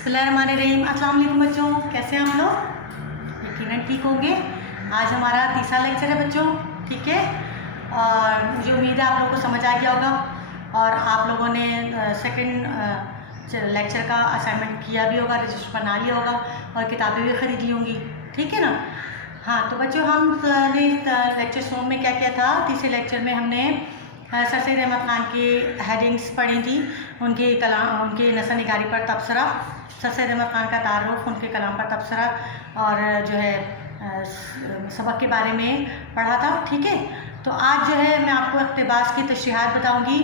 बिस्मिल्लाहिर्रहमानिर्रहीम। अस्सलाम वालेकुम बच्चों, कैसे हैं हम लोग? यकीनन ठीक होंगे। आज हमारा तीसरा लेक्चर है बच्चों, ठीक है। और मुझे उम्मीद है आप लोगों को समझ आ गया होगा और आप लोगों ने सेकंड लेक्चर का असाइनमेंट किया भी होगा, रजिस्टर बना लिया होगा और किताबें भी ख़रीद ली होंगी, ठीक है ना। हाँ, तो बच्चों हमने लेक्चर सोम में क्या किया था? तीसरे लेक्चर में हमने सर सैयद अहमद ख़ान की हेडिंग्स पढ़ी थी, उनकी कलाम, उनकी नसर निगारी पर तबसरा, सर सैयद अहमद ख़ान का तारुफ, उनके कलाम पर तबसरा और जो है सबक के बारे में पढ़ा था, ठीक है। तो आज जो है मैं आपको इक़्तिबास की तशरीहात बताऊंगी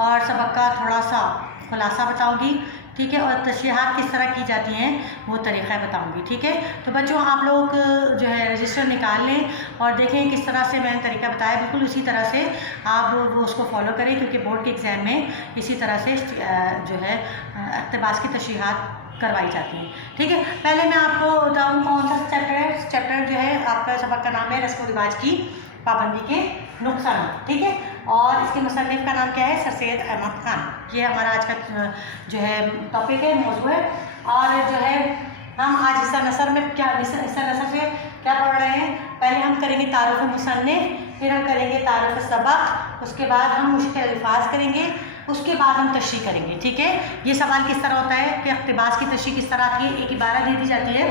और सबक का थोड़ा सा खुलासा बताऊंगी, ठीक है। और तशरीहात किस तरह की जाती हैं वो तरीक़ा बताऊंगी, ठीक है। तो बच्चों आप लोग जो है रजिस्टर निकाल लें और देखें किस तरह से मैंने तरीका बताया, बिल्कुल उसी तरह से आप वो उसको फॉलो करें, क्योंकि बोर्ड के एग्ज़ाम में इसी तरह से जो है इक़्तिबास की तशरीहात करवाई जाती हैं, ठीक है। पहले मैं आपको बताऊँ कौन सा चैप्टर है। चैप्टर जो है आपका सबक का नाम है रस्म व रिवाज की पाबंदी के नुकसान, ठीक है। और इसके मुसन्निफ़ का नाम क्या है? सर सैयद अहमद ख़ान। ये हमारा आज का जो है टॉपिक है, मौजू है। और जो है हम आज हिस्सा नसर में क्या हिस्सा नसर से क्या पढ़ रहे हैं? पहले हम करेंगे तारुफ़ मुसन्निफ़, फिर हम करेंगे तारुफ़ सबक, उसके बाद हम मुश्किल अल्फाज करेंगे, उसके बाद हम तशरीह करेंगे, ठीक है। ये सवाल किस तरह होता है कि इक़्तिबास की तशरीह किस तरह आती है? एक इबारत दे दी जाती है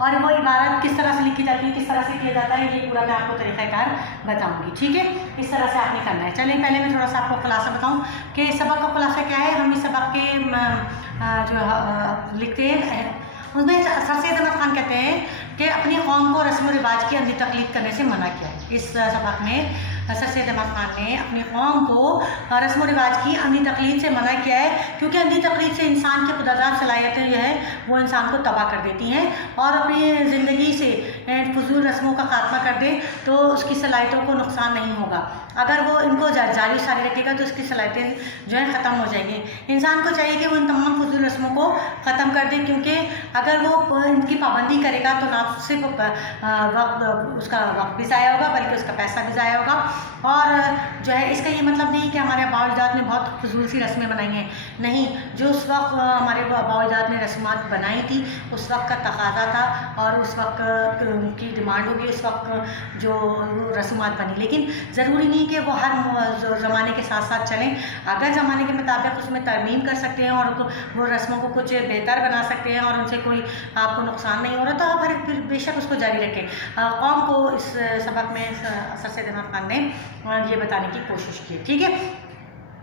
और वो इबारत किस तरह से लिखी जाती है, किस तरह से किया जाता है, ये पूरा मैं आपको तरीक़ाकार बताऊंगी, ठीक है। इस तरह से आपने करना है। चलिए पहले मैं थोड़ा सा आपको खुलासा बताऊं कि सबक का खुलासा क्या है। हम इस सबक के जो लिखते हैं उसमें सर सैयद अहमद ख़ान कहते हैं कि अपनी कौम को रस्म व रिवाज की अंधी तकलीद करने से मना किया है। इस सबक में सर सैयद अहमद ख़ान ने अपनी कौम को रस्म व रिवाज की अंधी तकलीद से मना किया है, क्योंकि अंधी तकलीद से इंसान की खुदादार सलाहियतें जो है वो इंसान को तबाह कर देती हैं और अपनी ज़िंदगी से फजूल रस्मों का खात्मा कर दे तो उसकी सलाहियतों को नुकसान नहीं होगा। अगर वो इनको जारी सारी रखेगा तो उसकी सलाहियतें जो है ख़त्म हो जाएंगी। इंसान को चाहिए कि वो इन तमाम फजूल रस्मों को ख़त्म कर दे, क्योंकि अगर वो इनकी पाबंदी करेगा तो ना सिर्फ उसका वक्त भी ज़ाया होगा बल्कि उसका पैसा भी ज़ाया होगा। और जो है इसका ये मतलब नहीं कि हमारे आबा अजदाद ने बहुत फजूल सी रस्में बनाई हैं, नहीं। जो उस वक्त हमारे आबा अजदाद ने रस्मात बनाई थी उस वक्त का तकाज़ा था और उस वक्त उनकी डिमांड होगी, उस वक्त जो रस्मात बनी। लेकिन ज़रूरी नहीं कि वो हर ज़माने के साथ साथ चलें। अगर ज़माने के मुताबिक उसमें तरमीम कर सकते हैं और वो रस्मों को कुछ बेहतर बना सकते हैं और उनसे कोई आपको नुकसान नहीं हो रहा तो आप फिर बेशक उसको जारी रखें। कौम को इस सबक में सर सैयद अहमद ख़ान ने ये बताने की कोशिश की, ठीक है।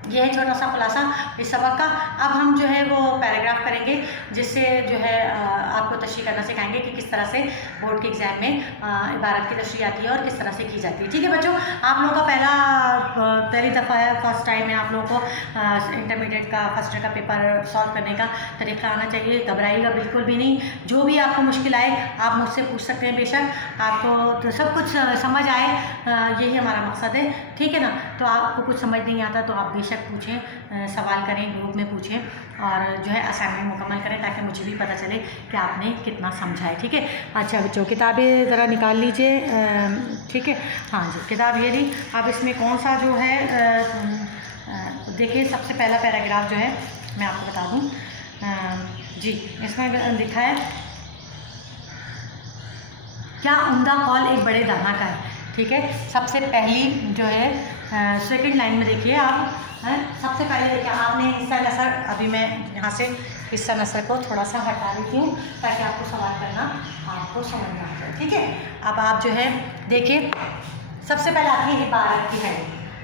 ये है छोटा सा खुलासा इस सबक का। अब हम जो है वो पैराग्राफ करेंगे जिससे जो है आपको तशरीह करना सिखाएंगे कि किस तरह से बोर्ड के एग्ज़ाम में इबारत की तशरीह आती है और किस तरह से की जाती है, ठीक है बच्चों। आप लोगों का पहली दफ़ा है, फर्स्ट टाइम है, आप लोगों को इंटरमीडिएट का फर्स्ट ईयर का पेपर सॉल्व करने का तरीका आना चाहिए। घबराइएगा बिल्कुल भी नहीं, जो भी आपको मुश्किल आए आप मुझसे पूछ सकते हैं। बेशक आपको तो सब कुछ समझ आए, यही हमारा मकसद है, ठीक है ना। तो आपको कुछ समझ नहीं आता तो आप बेशक पूछें, सवाल करें, ग्रुप में पूछें और जो है असाइनमेंट मुकम्मल करें ताकि मुझे भी पता चले कि आपने कितना समझा है, ठीक है। अच्छा बच्चों, किताबें ज़रा निकाल लीजिए, ठीक है। हाँ जी, किताब ये ली। अब इसमें कौन सा जो है देखिए, सबसे पहला पैराग्राफ जो है मैं आपको बता दूँ जी। इसमें लिखा है, क्या उम्दा कौल एक बड़े दाना का है, ठीक है। सबसे पहली जो है सेकंड लाइन में देखिए आप, सबसे पहले देखिए आपने हिस्सा नसर, अभी मैं यहाँ से हिस्सा नसर को थोड़ा सा हटा देती हूँ ताकि आपको सवाल करना आपको समझ में आ जाए, ठीक है। अब आप जो है देखिए, सबसे पहले आपकी इबारत की है,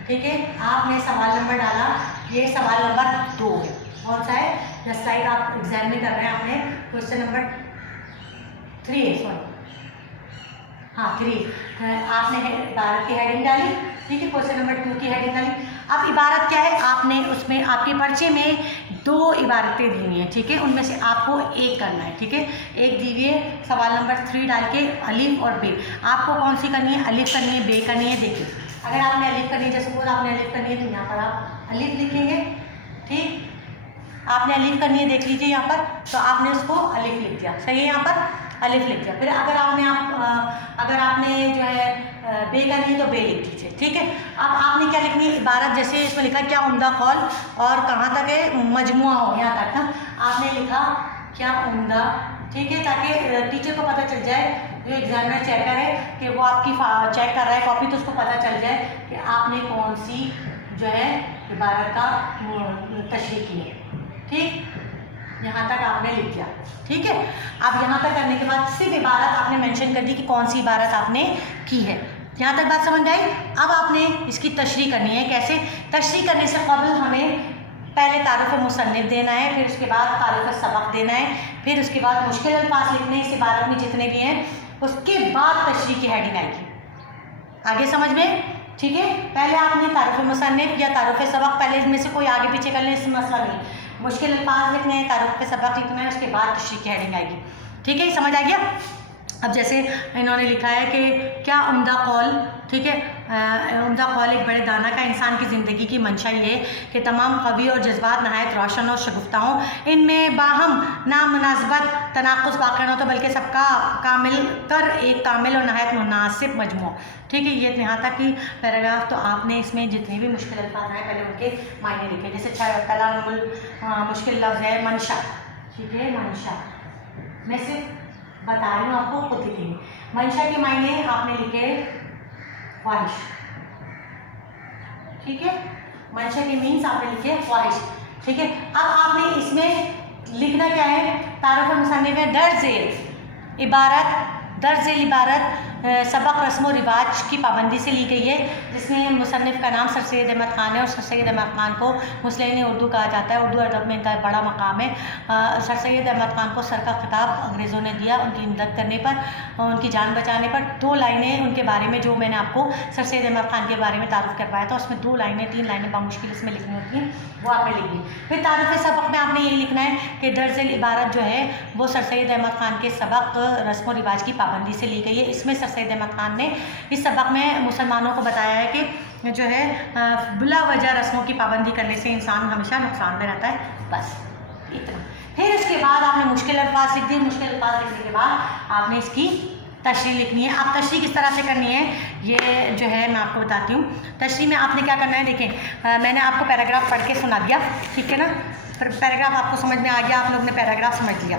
ठीक है। आपने सवाल नंबर डाला, ये सवाल नंबर 2 है। कौन सा है? या स्लाइड आप एग्जाम में कर रहे हैं, आपने क्वेश्चन नंबर 3 है, सॉरी हाँ 3। आपने इबारत की हेडिंग डाली, ठीक है। क्वेश्चन नंबर 2 की हेडिंग डाली। अब इबारत क्या है? आपने उसमें आपके पर्चे में 2 इबारतें दी हुई हैं, ठीक है। उनमें से आपको एक करना है, ठीक है। एक दी हुई है सवाल नंबर 3 डाल के अलिफ और बे। आपको कौन सी करनी है? अलिफ करनी है, बे करनी है। देखिए, अगर आपने अलिफ करनी है, जैसे बोला आपने अलिफ करनी है तो यहाँ पर आप अलिफ लिखेंगे, ठीक। आपने अलिफ करनी है, देख लीजिए यहाँ पर, तो आपने उसको अलिफ लिख दिया, सही है। यहाँ पर الف لکھ دیا. پھر اگر آپ نے جو ہے بے کرنی تو بے لکھ دیجیے. ٹھیک ہے. اب آپ نے کیا لکھنی ہے عبارت, جیسے اس میں لکھا کیا عمدہ قول اور کہاں تک ہے مجموعہ ہو یہاں تک نا. آپ نے لکھا کیا عمدہ, ٹھیک ہے, تاکہ ٹیچر کو پتہ چل جائے, جو ایگزامنر چیکر ہے کہ وہ آپ کی چیک کر رہا ہے کاپی, تو اس کو پتہ چل جائے کہ آپ نے کون سی جو ہے عبارت کا تشریح کی ہے. ٹھیک, یہاں تک آپ نے لکھ دیا. ٹھیک ہے. اب یہاں تک کرنے کے بعد صرف عبارت آپ نے مینشن کر دی کہ کون سی عبارت آپ نے کی ہے. یہاں تک بات سمجھ آئی. اب آپ نے اس کی تشریح کرنی ہے. کیسے تشریح کرنے سے قبل ہمیں پہلے تعارف مصنف دینا ہے, پھر اس کے بعد تعارف سبق دینا ہے, پھر اس کے بعد مشکل الفاظ لکھنے ہیں اس عبارت میں جتنے بھی ہیں, اس کے بعد تشریح کی ہیڈنگ آئے گی. آگے سمجھ میں. ٹھیک ہے. پہلے آپ نے تعارف مصنف یا تعارف سبق, پہلے اس میں سے کوئی آگے پیچھے کر لیں, اس مسئلہ نہیں. مشکل الفاظ لکھنے ہیں, تعارف سبق لکھنا ہے, اس کے بعد تشریح کی ہیڈنگ آئے گی. ٹھیک ہے, سمجھ آ گیا. اب جیسے انہوں نے لکھا ہے کہ کیا عمدہ قول. ٹھیک ہے. عمدہ قول ایک بڑے دانا کا انسان کی زندگی کی منشا یہ کہ تمام قوی اور جذبات نہایت روشن اور شگفتہ ہوں, ان میں باہم نامناسبت تناقض واقع نہ ہو, تو بلکہ سب کا مل کر ایک کامل اور نہایت مناسب مجموعہ. ٹھیک ہے. یہ یہاں تک کہ پیراگراف. تو آپ نے اس میں جتنے بھی مشکل الفاظ ہیں پہلے ان کے معنی لکھے. جیسے پہلا مشکل لفظ ہے منشا. ٹھیک ہے. منشا میں صرف بتا رہی ہوں, آپ کو خود لکھیں گے. منشا کے معنی آپ نے لکھے خواہش. ٹھیک ہے. منشا کے مینس آپ نے لکھے خواہش. ٹھیک ہے. اب آپ نے اس میں لکھنا کیا ہے, تعارف مصنف ہے درج ذیل عبارت. درج ذیل عبارت سبق رسم و رواج کی پابندی سے لی گئی ہے, جس میں مصنف کا نام سر سید احمد خان ہے, اور سر سید احمد خان کو مسلم اردو کہا جاتا ہے. اردو ادب میں ان کا بڑا مقام ہے. سر سید احمد خان کو سر کا خطاب انگریزوں نے دیا ان کی امداد کرنے پر, ان کی جان بچانے پر. 2 لائنیں ان کے بارے میں, جو میں نے آپ کو سر سید احمد خان کے بارے میں تعارف کروایا تھا, اس میں 2 لائنیں 3 لائنیں بمشکل اس میں لکھنی ہوتی ہیں, وہ آپ نے لکھ دی. پھر تعارف سبق میں آپ نے یہی لکھنا ہے کہ درج ذیل عبارت جو ہے وہ سر سید احمد خان کے سبق رسم و رواج کی پابندی سے لی گئی ہے. اس میں سر سید احمد خان نے اس سبق میں مسلمانوں کو بتایا ہے کہ جو ہے بلا وجہ رسموں کی پابندی کرنے سے انسان ہمیشہ نقصان میں رہتا ہے. بس اتنا. پھر اس کے بعد آپ نے مشکل الفاظ لکھ دی. مشکل الفاظ لکھنے کے بعد آپ نے اس کی تشریح لکھنی ہے. اب تشریح کس طرح سے کرنی ہے یہ جو ہے میں آپ کو بتاتی ہوں. تشریح میں آپ نے کیا کرنا ہے, دیکھیں میں نے آپ کو پیراگراف پڑھ کے سنا دیا. ٹھیک ہے نا. پیراگراف آپ کو سمجھ میں آ گیا, آپ لوگ نے پیراگراف سمجھ لیا.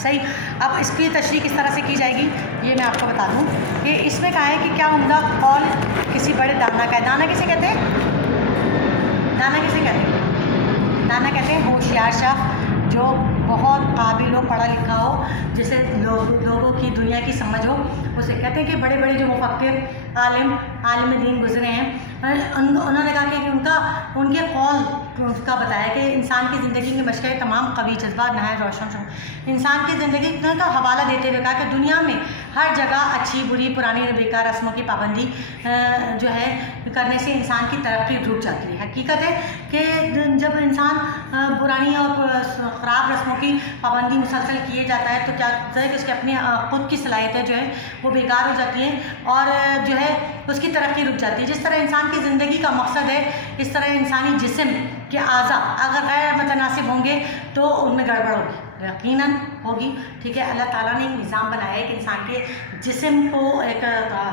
صحیح. اب اس کی تشریح کس طرح سے کی جائے گی یہ میں آپ کو بتا دوں کہ اس میں کہا ہے کہ کیا عمدہ قول کسی بڑے دانا کا ہے. دانا کسے کہتے ہیں, دانا کسے کہتے ہیں, دانا کہتے ہیں ہوشیار شخص جو بہت قابل ہو, پڑھا لکھا ہو, جسے لوگوں کی دنیا کی سمجھ ہو, اسے کہتے ہیں. کہ بڑے بڑے جو مفکر عالم دین گزرے ہیں, انہوں نے کہا کہ ان کے قول کا بتایا کہ انسان کی زندگی میں مشکل تمام قوی جذبات نہایت روشن. انسان کی زندگی کا حوالہ دیتے ہوئے کہا کہ دنیا میں ہر جگہ اچھی بری پرانی بیکار رسموں کی پابندی جو ہے کرنے سے انسان کی ترقی رک جاتی ہے. حقیقت ہے کہ جب انسان پرانی اور خراب رسموں کی پابندی مسلسل کیے جاتا ہے تو کیا ہوتا ہے کہ اس کی اپنی خود کی صلاحیتیں جو ہیں وہ بیکار ہو جاتی ہیں اور جو ہے اس کی ترقی رک جاتی ہے. جس طرح انسان کی زندگی کا مقصد ہے, اس طرح انسانی جسم کے اعضاء اگر غیر متناسب ہوں گے تو ان میں گڑبڑ ہوگی, یقیناً ہوگی. ٹھیک ہے. اللہ تعالیٰ نے ایک نظام بنایا ہے کہ انسان کے جسم کو ایک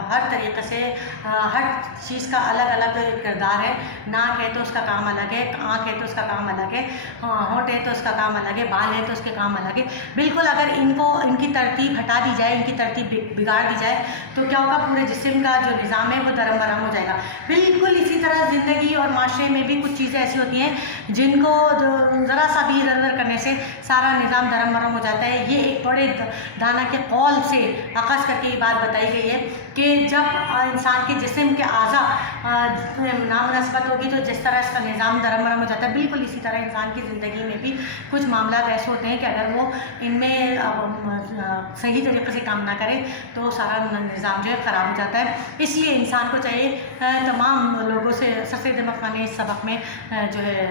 ہر طریقے سے ہر چیز کا الگ الگ کردار ہے. ناک ہے تو اس کا کام الگ ہے, آنکھ ہے تو اس کا کام الگ ہے, ہونٹ ہے تو اس کا کام الگ ہے, بال ہے تو اس کے کام الگ ہے. بالکل اگر ان کی ترتیب ہٹا دی جائے, ان کی ترتیب بگاڑ دی جائے تو کیا ہوگا, پورے جسم کا جو نظام ہے وہ درم برہم ہو جائے گا. بالکل اسی طرح زندگی اور معاشرے میں بھی کچھ چیزیں ایسی ہوتی ہیں جن کو ذرا سا بھی ادھر ادھر کرنے سے سارا نظام درم برہم ہو جاتا ہے. یہ ایک بڑے دانا کے قول سے اخذ کر کے یہ بات بتائی گئی ہے کہ جب انسان کے جسم کے اعضاء نامناسبت ہوگی تو جس طرح اس کا نظام درم برہم ہو جاتا ہے, بالکل اسی طرح انسان کی زندگی میں بھی کچھ معاملات ایسے ہوتے ہیں کہ اگر وہ ان میں صحیح طریقے سے کام نہ کرے تو سارا نظام جو ہے خراب ہو جاتا ہے. اس لیے انسان کو چاہیے تمام لوگوں سے سر سید احمد خان نے اس سبق میں جو ہے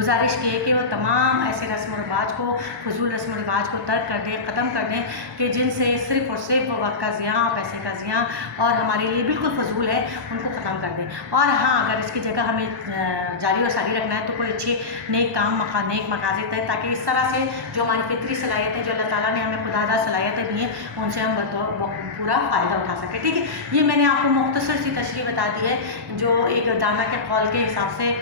गुजारिश की है कि वो तमाम ऐसे रस्म व रिवाज को, फजूल रस्म व रिवाज को तर्क कर दें, ख़त्म कर दें कि जिनसे सिर्फ़ और सिर्फ वक्त का ज़ियाँ, पैसे का ज़ियाँ और हमारे लिए बिल्कुल फजूल है, उनको ख़त्म कर दें। और हाँ, अगर इसकी जगह हमें जारी और सारी रखना है तो कोई अच्छे नेक काम, नेक मकासद है, ताकि इस तरह से जो हमारी फितरी सलाहियतें, जो अल्लाह ताला ने हमें खुदादा सलाहियतें दी हैं, उनसे हम पूरा फ़ायदा उठा सकें। ठीक है, ये मैंने आपको मुख्तसर सी तशरीह बता दी है जो एक दाना के कौल के हिसाब से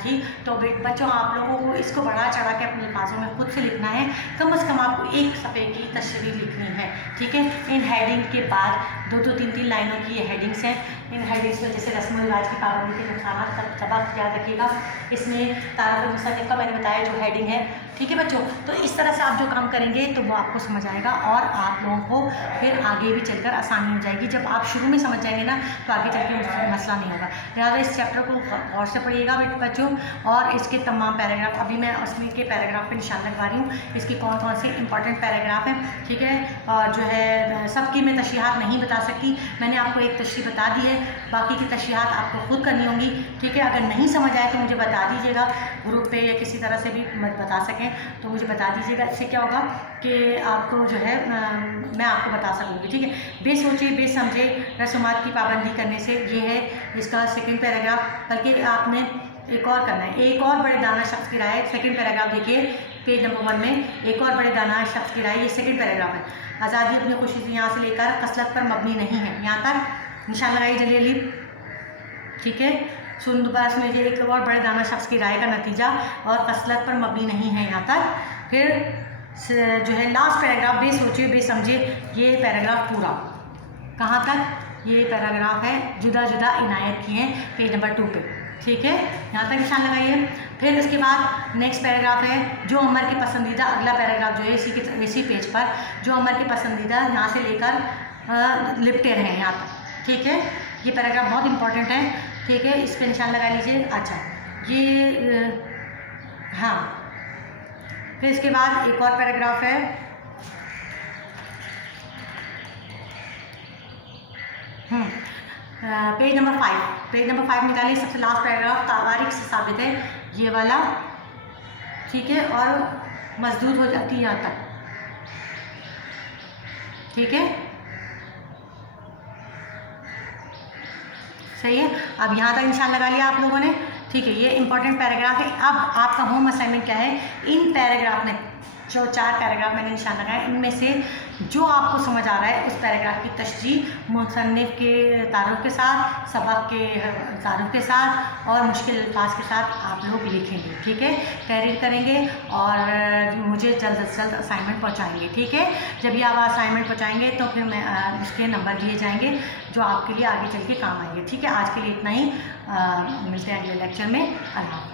थी। तो बच्चों, आप लोगों को इसको बढ़ा चढ़ा के अपने अल्फाजों में खुद से लिखना है। कम से कम आपको एक सफ़े की तशरीह लिखनी है। ठीक है, इन हेडिंग के बाद 2-2, 3-3 लाइनों की ये हेडिंग्स हैं। इन हेडिंग्स में जैसे रस्म रिवाज की पाबंदी के नुकसान का सबक याद रखिएगा। इसमें तारुफ मुसन्निफ़ का मैंने बताया जो हेडिंग है। ठीक है बच्चों, तो इस तरह से आप जो काम करेंगे तो वो आपको समझ आएगा और आप लोगों को फिर आगे भी चलकर आसानी हो जाएगी। जब आप शुरू में समझ जाएंगे ना तो आगे चल के मसला नहीं होगा। लिहाजा इस चैप्टर को गौर से पढ़िएगा बच्चों, और इसके तमाम पैराग्राफ, अभी मैं उसमें के पैराग्राफ पे निशान लगवा रही हूँ, इसकी कौन कौन से इंपॉर्टेंट पैराग्राफ हैं। ठीक है, और जो है सबकी मैं तशरीहात नहीं बता सकती, मैंने आपको एक तशरीह बता दी है, बाकी की तशरीहात आपको खुद करनी होंगी। ठीक है, अगर नहीं समझ आए तो मुझे बता दीजिएगा ग्रुप पे या किसी तरह से भी बता सकें तो मुझे बता दीजिएगा। इससे क्या होगा कि आपको जो है मैं आपको बता सकूँगी। ठीक है, बेसोचे बेसमझे रस्मात की पाबंदी करने से ये है इसका सेकंड पैराग्राफ। बल्कि आपने एक और करना है, एक और बड़े दाना शख्स की राय। सेकंड पैराग्राफ देखिए पेज नंबर 1 में, एक और बड़े दाना शख्स की राय, ये सेकंड पैराग्राफ है। आज़ादी अपनी खुशी से यहाँ से लेकर कसरत पर मबनी नहीं है, यहाँ तक निशान लगाइए जल्दी। ठीक है, सुन दोबारा में ये एक और बड़े दाना शख्स की राय का नतीजा और कसरत पर मबनी नहीं है, यहाँ तक। फिर जो है लास्ट पैराग्राफ, बेसोचे बेसमझे, ये पैराग्राफ पूरा कहाँ तक, ये पैराग्राफ है जुदा जुदा इनायत की हैं पेज नंबर 2 पे। ठीक है, यहाँ तक निशान लगाइए। फिर इसके बाद नेक्स्ट पैराग्राफ है जो अमर के पसंदीदा, अगला पैराग्राफ जो है इसी पेज पर, जो अमर के पसंदीदा यहाँ से लेकर लिपटे रहे यहाँ तक। ठीक है, ये पैराग्राफ बहुत इंपॉर्टेंट है। ठीक है, इस पर निशान लगा लीजिए। अच्छा, ये हाँ, फिर इसके बाद एक और पैराग्राफ है, पेज नंबर 5। पेज नंबर 5 निकालिए, सबसे लास्ट पैराग्राफ तारीख से साबित है ये वाला। ठीक है, और मजदूर हो जाती है यहाँ तक। ठीक है, सही है। अब यहाँ तक निशान लगा लिया आप लोगों ने। ठीक है, ये इंपॉर्टेंट पैराग्राफ है। अब आपका होम असाइनमेंट क्या है, इन पैराग्राफ में जो 4 पैराग्राफ मैंने निशान लगाया, इनमें से जो आपको समझ आ रहा है उस पैराग्राफ की तशरीह मुसन्निफ़ के तारुफ के साथ, सबक के तारुफ के साथ और मुश्किल अल्फाज के साथ आप लोग लिखेंगे। ठीक है, तहरीर करेंगे और मुझे जल्द से जल्द असाइनमेंट पहुंचाएंगे। ठीक है, जब ये आप असाइनमेंट पहुंचाएंगे तो फिर मैं उसके नंबर दिए जाएंगे जो आपके लिए आगे चल के काम आएंगे। ठीक है, आज के लिए इतना ही, मिलते हैं अगले लेक्चर में। अल्लाह।